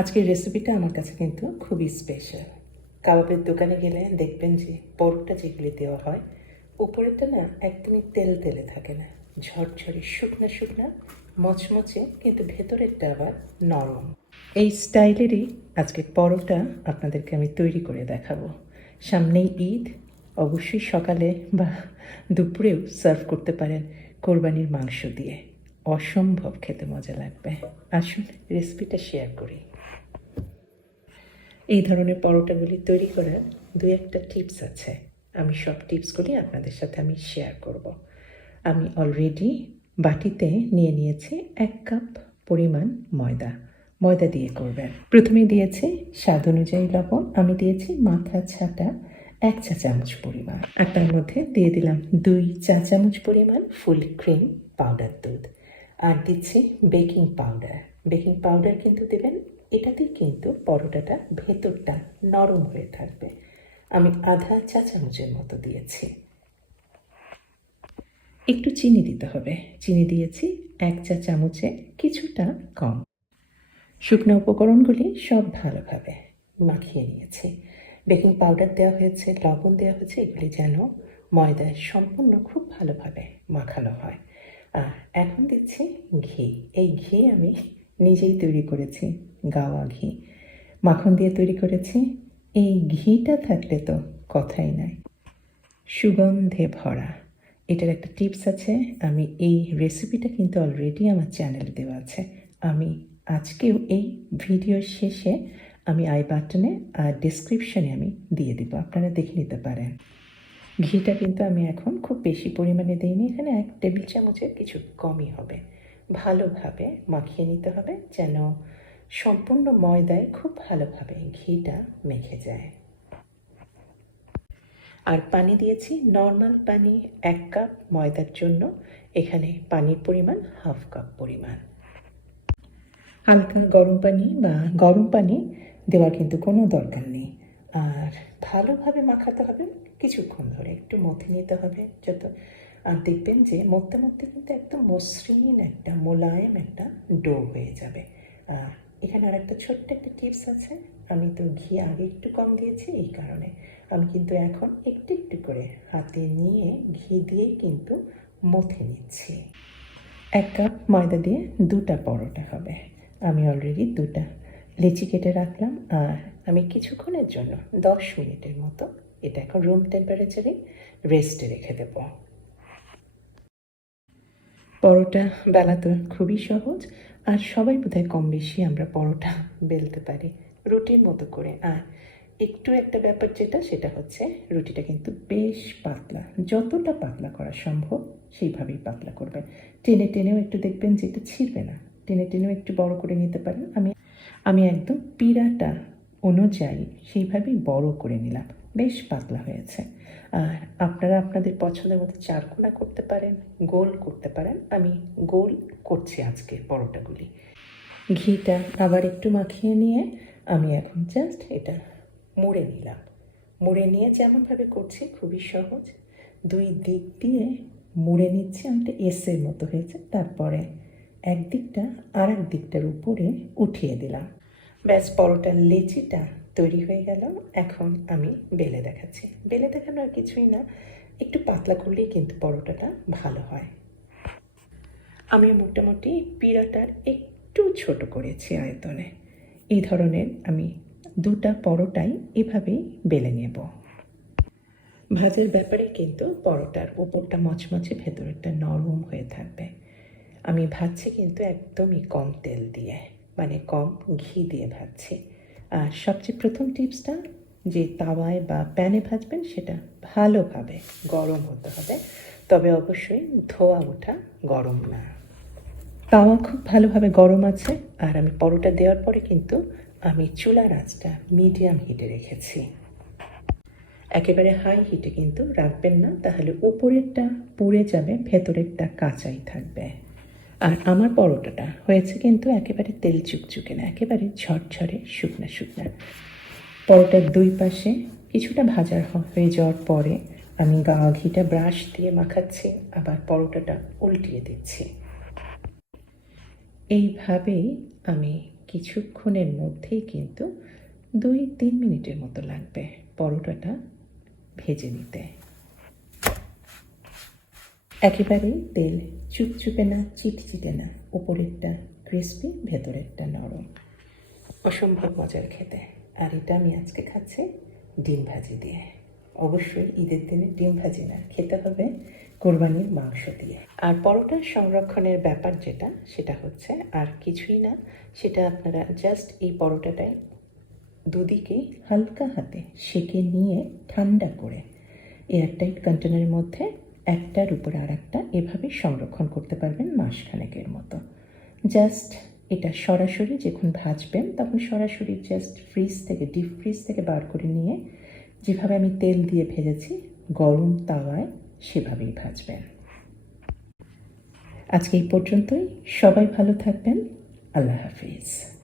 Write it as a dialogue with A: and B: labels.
A: আজকের রেসিপিটা আমার কাছে কিন্তু খুবই স্পেশাল কাবাবের দোকানে গেলে দেখবেন যে পরোটা যেগুলি দেওয়া হয়, উপরেরটা না একদমই তেল তেলে থাকে না। ঝরঝরে শুকনা শুকনা, মচমচে কিন্তু ভেতরেরটা আবার নরম। এই স্টাইলেরই আজকে পরোটা আপনাদেরকে আমি তৈরি করে দেখাবো। সামনেই ঈদ, অবশ্যই সকালে বা দুপুরেও সার্ভ করতে পারেন কোরবানির মাংস দিয়ে। অসম্ভব খেতে মজা লাগবে। আসুন রেসিপিটা শেয়ার করি। এই ধরনের পরোটাগুলি তৈরি করার দু একটা টিপস আছে। আমি সব টিপসগুলি আপনাদের সাথে আমি শেয়ার করব। আমি অলরেডি বাটিতে নিয়ে নিয়েছি এক কাপ পরিমাণ ময়দা। ময়দা দিয়ে করবেন। প্রথমে দিয়েছি স্বাদ অনুযায়ী লবণ। আমি দিয়েছি মাথা ছাটা এক চা চামচ পরিমাণ। আর তার মধ্যে দিয়ে দিলাম দুই চা চামচ পরিমাণ ফুল ক্রিম পাউডার দুধ। আর দিচ্ছি বেকিং পাউডার। বেকিং পাউডার কিন্তু দেবেন এটাতে কিন্তু পরোটাটা ভেতরটা নরম হয়ে থাকবে। আমি আধা চা চামচের মতো দিয়েছি। একটু চিনি দিতে হবে। চিনি দিয়েছি এক চা চামচে কিছুটা কম। শুকনো উপকরণগুলি সব ভালোভাবে মাখিয়ে নিয়েছি। বেকিং পাউডার দেওয়া হয়েছে, লবণ দেওয়া হয়েছে, এগুলি যেন ময়দায় সম্পূর্ণ খুব ভালোভাবে মাখানো হয়। আর এখন দিচ্ছি ঘি। এই ঘি আমি নিজেই তৈরি করেছি। গাওয়া ঘি। মাখন দিয়ে তৈরি করেছি। এই ঘিটা থাকলে তো কথাই নাই। সুগন্ধে ভরা। এটার একটা টিপস আছে, আমি এই রেসিপিটা কিন্তু অলরেডি আমার চ্যানেলে দেওয়া আছে। আমি আজকেও এই ভিডিওর শেষে আমি আই বাটনে আর ডিসক্রিপশনে আমি দিয়ে দিব। আপনারা দেখে নিতে পারেন। ঘিটা কিন্তু আমি এখন খুব বেশি পরিমাণে দিইনি। এখানে এক টেবিল চামচের কিছু কমই হবে। ভালোভাবে মাখিয়ে নিতে হবে যেন সম্পূর্ণ ময়দায় খুব ভালোভাবে ঘিটা মেখে যায়। আর পানি দিয়েছি নর্মাল পানি এক কাপ ময়দার জন্য। এখানে পানির পরিমাণ হাফ কাপ পরিমাণ। হালকা গরম পানি বা গরম পানি দেওয়ার কিন্তু কোনো দরকার নেই। আর ভালোভাবে মাখাতে হবে কিছুক্ষণ ধরে, একটু মথে নিতে হবে যত। আর দেখবেন যে মধ্যে মধ্যে কিন্তু একদম মসৃণ একটা, মোলায়েম একটা ডো হয়ে যাবে। আর এখানে আর একটা ছোট্ট একটা টিপস আছে। আমি তো ঘি আগে একটু কম দিয়েছি, এই কারণে আমি কিন্তু এখন একটু একটু করে হাতে নিয়ে ঘি দিয়ে কিন্তু মথে নিচ্ছি। এক কাপ ময়দা দিয়ে দুটা পরোটা হবে। আমি অলরেডি দুটা লেচি কেটে রাখলাম। আর আমি কিছুক্ষণের জন্য দশ মিনিটের মতো এটা এখন রুম টেম্পারেচারে রেস্টে রেখে দেব। পরোটা বেলা তো খুবই সহজ। আর সবাই বোধহয় কম বেশি আমরা পরোটা বেলতে পারি, রুটির মতো করে। আর একটু একটা ব্যাপার যেটা, সেটা হচ্ছে রুটিটা কিন্তু বেশ পাতলা। যতটা পাতলা করা সম্ভব, সেইভাবেই পাতলা করবেন। টেনে টেনেও একটু দেখবেন যে এটা ছিঁড়বে না। টেনে টেনেও একটু বড় করে নিতে পারেন। আমি আমি একদম পিড়াটা অনুযায়ী সেইভাবেই বড় করে নিলাম। বেশ পাতলা হয়েছে। আর আপনারা আপনাদের পছন্দের মতো চারকোনা করতে পারেন, গোল করতে পারেন। আমি গোল করছি আজকে পরোটাগুলি। ঘিটা আবার একটু মাখিয়ে নিয়ে আমি এখন জাস্ট এটা মুড়ে নিলাম। মুড়ে নিয়ে যেমনভাবে করছি, খুবই সহজ। দুই দিক দিয়ে মুড়ে নিচ্ছি অনেকটা এসের মতো হয়েছে। তারপরে একদিকটা আর এক দিকটার উপরে উঠিয়ে দিলাম। ব্যাস, পরোটার লেচিটা তৈরি হয়ে গেল। এখন আমি বেলে দেখাচ্ছি। বেলে দেখানো আর কিছুই না, একটু পাতলা করলেই কিন্তু পরোটাটা ভালো হয়। আমি মোটামুটি পিড়াটার একটু ছোট করেছি আয়তনে। এই ধরনের আমি দুটা পরোটাই এভাবেই বেলে নেব। ভাজের ব্যাপারে কিন্তু পরোটার উপরটা মচমচে, ভেতরেরটা নরম হয়ে থাকবে। আমি ভাজছি কিন্তু একদমই কম তেল দিয়ে মানে কম ঘি দিয়ে ভাজছি। আর সবচেয়ে প্রথম টিপসটা যে তাওয়ায় বা প্যানে ভাজবেন, সেটা ভালোভাবে গরম হতে হবে। তবে অবশ্যই ধোয়া ওঠা গরম না। তাওয়া খুব ভালোভাবে গরম আছে, আর আমি পরোটা দেওয়ার পরে কিন্তু আমি চুলার আঁচটা মিডিয়াম হিটে রেখেছি। একেবারে হাই হিটে কিন্তু রাখবেন না, তাহলে উপরেরটা পুড়ে যাবে, ভেতরেরটা কাঁচাই থাকবে। আর আমার পরোটাটা হয়েছে কিন্তু একেবারে তেল চুকচুকে না, একেবারে ঝরঝরে শুকনা শুকনা। পরোটার দুই পাশে কিছুটা ভাজা হ- হয়ে যাওয়ার পরে আমি গা ঘিটা ব্রাশ দিয়ে মাখাচ্ছি, আবার পরোটাটা উল্টিয়ে দিচ্ছি। এইভাবেই আমি কিছুক্ষণের মধ্যেই কিন্তু দুই তিন মিনিটের মতো লাগবে পরোটাটা ভেজে নিতে। একেবারেই তেল চুপচুপে না চিটচিটে না, উপরেরটা ক্রিস্পি ভেতরেরটা নরম। অসম্ভব মজার খেতে। আর এটা আমি আজকে খাচ্ছি ডিম ভাজি দিয়ে। অবশ্যই ঈদের দিনে ডিম ভাজি না, খেতে হবে কোরবানির মাংস দিয়ে। আর পরোটা সংরক্ষণের ব্যাপার যেটা, সেটা হচ্ছে আর কিছুই না, সেটা আপনারা জাস্ট এই পরোটাটায় দুদিকে হালকা হাতে সেকে নিয়ে ঠান্ডা করে এয়ারটাইট কন্টেনারের মধ্যে একটার উপর আর একটা এভাবে সংরক্ষণ করতে পারবেন মাসখানেকের মতো। জাস্ট এটা সরাসরি যখন ভাজবেন, তখন সরাসরি জাস্ট ফ্রিজ থেকে ডিপ ফ্রিজ থেকে বার করে নিয়ে যেভাবে আমি তেল দিয়ে ভেজেছি, গরম তাওয়ায় সেভাবেই ভাজবেন। আজকে এই পর্যন্তই। সবাই ভালো থাকবেন। আল্লাহ হাফিজ।